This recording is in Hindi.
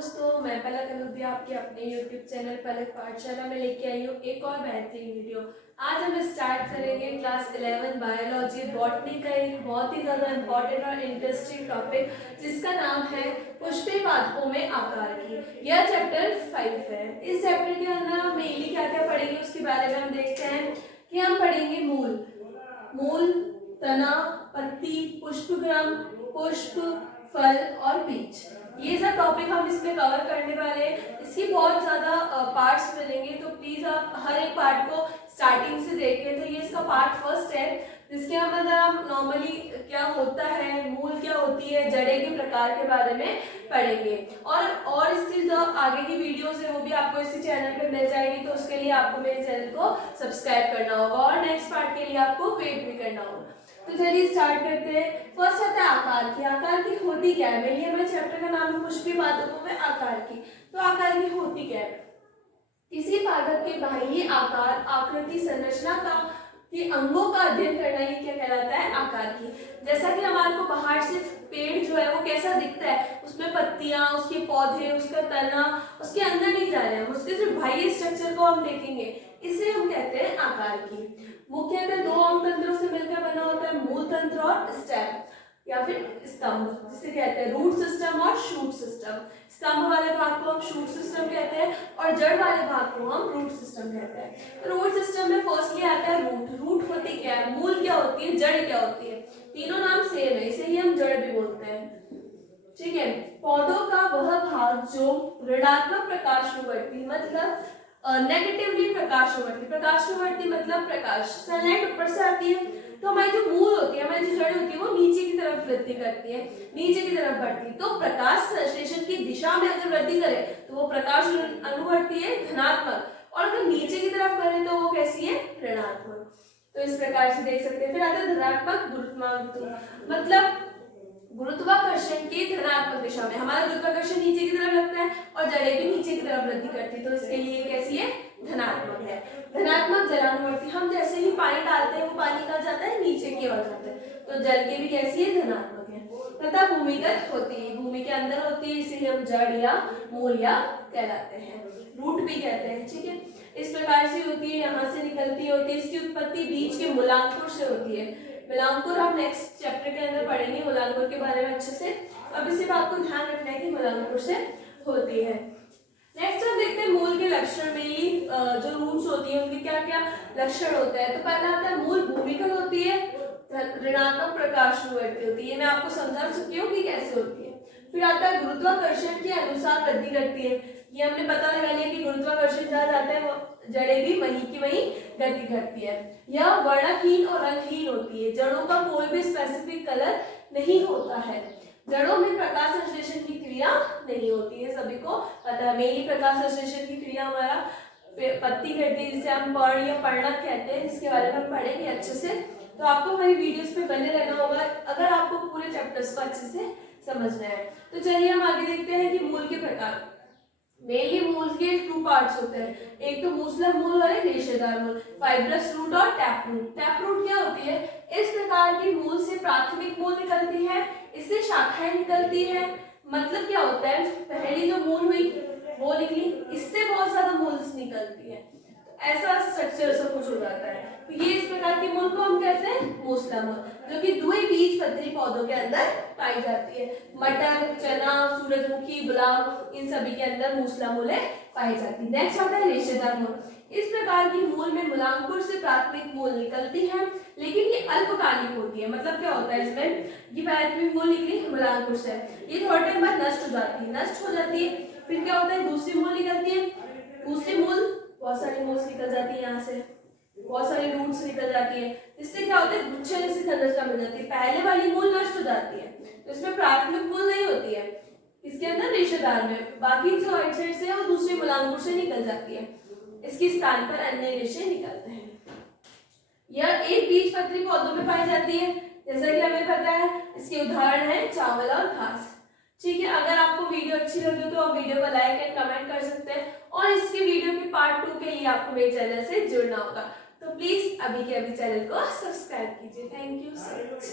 दोस्तों, मैं पलक अनुद्या आपके अपने YouTube चैनल पलक पाठशाला में लेके आई हूँ एक और बेहतरीन वीडियो। आज हम स्टार्ट करेंगे क्लास 11 बायोलॉजी बॉटनी का एक बहुत ही ज़्यादा इम्पोर्टेंट और इंटरेस्टिंग टॉपिक जिसका नाम है पुष्पीय पादपों में आकार की। यह चैप्टर 5 है। इस चैप्टर के अंदर हम मेनली क्या क्या पढ़ेंगे उसके बारे में हम देखते हैं कि हम पढ़ेंगे मूल, तना, पत्ती, पुष्पक्रम, पुष्प, फल और बीज। ये सब टॉपिक हम इसमें कवर करने वाले हैं। इसकी बहुत ज़्यादा पार्ट्स मिलेंगे, तो प्लीज़ आप हर एक पार्ट को स्टार्टिंग से देखें। तो ये इसका पार्ट फर्स्ट है, जिसके अंदर हम नॉर्मली क्या होता है, मूल क्या होती है, जड़ें के प्रकार के बारे में पढ़ेंगे। और इससे जो आगे की वीडियोस है वो भी आपको इसी चैनल पे मिल जाएगी, तो उसके लिए आपको मेरे चैनल को सब्सक्राइब करना होगा और नेक्स्ट पार्ट के लिए आपको वेट भी करना होगा। तो चलिए स्टार्ट करते हैं। फर्स्ट आता है आकार की होती क्या है। मेनली हमारे चैप्टर का नाम है पुष्पीय पादपों में आकार की। तो आकार की होती क्या है? किसी पादप के बाह्य आकार, आकृति, संरचना के अंगों का अध्ययन करना ये क्या कहलाता है? आकार की। जैसा कि हमारे को बाहर से पेड़ जो है वो कैसा दिखता है, उसमें पत्तियां, उसके पौधे, उसका तना, उसके अंदर नहीं जा रहे हैं, उसके जो बाह्य स्ट्रक्चर को हम देखेंगे, इसे हम कहते हैं आकार की। मुख्यतः दो अंग तंत्रों से मिलकर बना होता है, मूल तंत्र और स्टेम या फिर स्तंभ, जिसे कहते हैं रूट सिस्टम और शूट सिस्टम। स्तंभ वाले भाग को हम शूट सिस्टम कहते हैं और जड़ वाले भाग को हम रूट सिस्टम कहते हैं। रूट सिस्टम में फर्स्टली आता है रूट होती क्या है, मूल क्या होती है, जड़ क्या होती है। तीनों नाम सेम है, इसे ही हम जड़ भी बोलते हैं। ठीक है। पौधों का वह भाग जो ऋणात्मक प्रकाशवर्ती मतलब नेगेटिवली प्रकाशवर्ती मतलब प्रकाश, सनलाइट ऊपर से आती है तो हमारी जो मूल होती है, हमारी जो जड़ होती है वो नीचे की तरफ वृद्धि करती है, नीचे की तरफ बढ़ती है। तो प्रकाश संश्लेषण की दिशा में अगर वृद्धि करे तो वो प्रकाश अनुवर्ती है धनात्मक, और अगर नीचे की तरफ करे तो वो कैसी है? ऋणात्मक। तो इस प्रकार से देख सकते हैं। फिर आता है धनात्मक गुरुत्वाकर्षण, मतलब गुरुत्वाकर्षण की धनात्मक दिशा में। हमारा गुरुत्वाकर्षण नीचे की तरफ लगता है और जड़ें भी नीचे की तरफ वृद्धि करती है, तो इसके लिए कैसी है? धनात्मक है। धनात्मक जलानुवर्ती, हम जैसे ही पानी डालते हैं वो पानी कहाँ जाता है? नीचे की ओर जाता है, तो जल के भी कैसी है? धनात्मक है। तथा भूमिगत होती है, भूमि के अंदर होती है, इसीलिए हम जड़ या मूल या कहलाते हैं, रूट भी कहते हैं। ठीक है। इस प्रकार से होती है, यहाँ से निकलती होती है। इसकी उत्पत्ति बीज के मूलांकुर से होती है। मूलांकुर हम नेक्स्ट चैप्टर के अंदर पढ़ेंगे मूलांकुर के बारे में अच्छे से। अब सिर्फ आपको ध्यान रखना है कि मूलांकुर से होती है। नेक्स्ट हम देखते हैं मूल के लक्षण में ही जो रूट्स होती है उनके क्या क्या लक्षण होते हैं। तो पहला आता है मूल भूमिगत होती है, ऋणात्मक प्रकाशवर्ती होती है। मैं आपको समझा चुकी हूँ कि कैसे होती है। फिर आता है गुरुत्वाकर्षण के अनुसार वृद्धि करती है। ये हमने पता लगा लिया कि गुरुत्वाकर्षण जहाँ जाता है जड़ें भी वहीं की वहीं गति करती है। यह वर्णहीन और रंगहीन होती है। जड़ों का कोई भी स्पेसिफिक कलर नहीं होता है। जड़ों में प्रकाश संश्लेषण की क्रिया नहीं होती है, सभी को पता है। मेनली प्रकाश संश्लेषण की क्रिया हमारा पत्ती करती है, जिसे हम पर्ण या पर्णक कहते हैं, जिसके बारे में हम पढ़ेंगे अच्छे से। तो आपको हमारी वीडियोस पे बने रहना होगा अगर आपको पूरे चैप्टर्स को अच्छे से समझना है। तो चलिए हम आगे देखते हैं कि मूल के प्रकार। मेनली मूल के 2 पार्ट्स होते हैं, एक तो मूसला मूल और एक रेशेदार मूल, फाइब्रस रूट और टैप रूट। टैप रूट क्या होती है? इस प्रकार की मूल से प्राथमिक मूल निकलती है, इससे शाखाएं निकलती है। मतलब क्या होता है, पहली जो मूल हुई वो निकली, इससे बहुत ज्यादा मूल्स निकलती है, तो ऐसा स्ट्रक्चर सब कुछ हो जाता है। तो ये इस प्रकार की मूल को हम कहते हैं मूसला मूल, जो कि द्विबीजपत्री पौधों के अंदर पाई जाती है। मटर, चना, सूरजमुखी, गुलाब, इन सभी के अंदर मूसला मूल पाई जाती है। नेक्स्ट आता है रेशेदार मूल। इस प्रकार की मूल में मूलांकुर से प्राथमिक मूल निकलती है, लेकिन ये अल्पकालिक होती है। मतलब क्या होता है इसमें, ये प्राथमिक मूल निकली मूलांकुर से, ये थोड़े टाइम बाद नष्ट हो जाती है। फिर क्या होता है, दूसरी मूल निकलती है। दूसरी मूल, बहुत सारी मूल्स निकल जाती है, यहाँ से बहुत सारी रूट्स निकल जाती है। इससे क्या होता है, गुच्छे जैसी संरचना बन जाती है। पहले वाली मूल नष्ट हो जाती है, तो इसमें प्राथमिक मूल नहीं होती है, इसके अंदर रेशेदार में। बाकी जो आउटसाइड से है वो दूसरी मूलांकुर से निकल जाती है, इसके स्थान पर अन्य रेशे निकलते हैं। यह एक बीजपत्री पौधों में पाई जाती है, जैसा कि हमें पता है। इसके उदाहरण है चावल और घास। ठीक है। अगर आपको वीडियो अच्छी लगी तो आप वीडियो को लाइक एंड कमेंट कर सकते हैं, और इसके वीडियो के पार्ट 2 के लिए आपको मेरे चैनल से जुड़ना होगा। तो प्लीज अभी के अभी चैनल को सब्सक्राइब कीजिए। Thank you so much.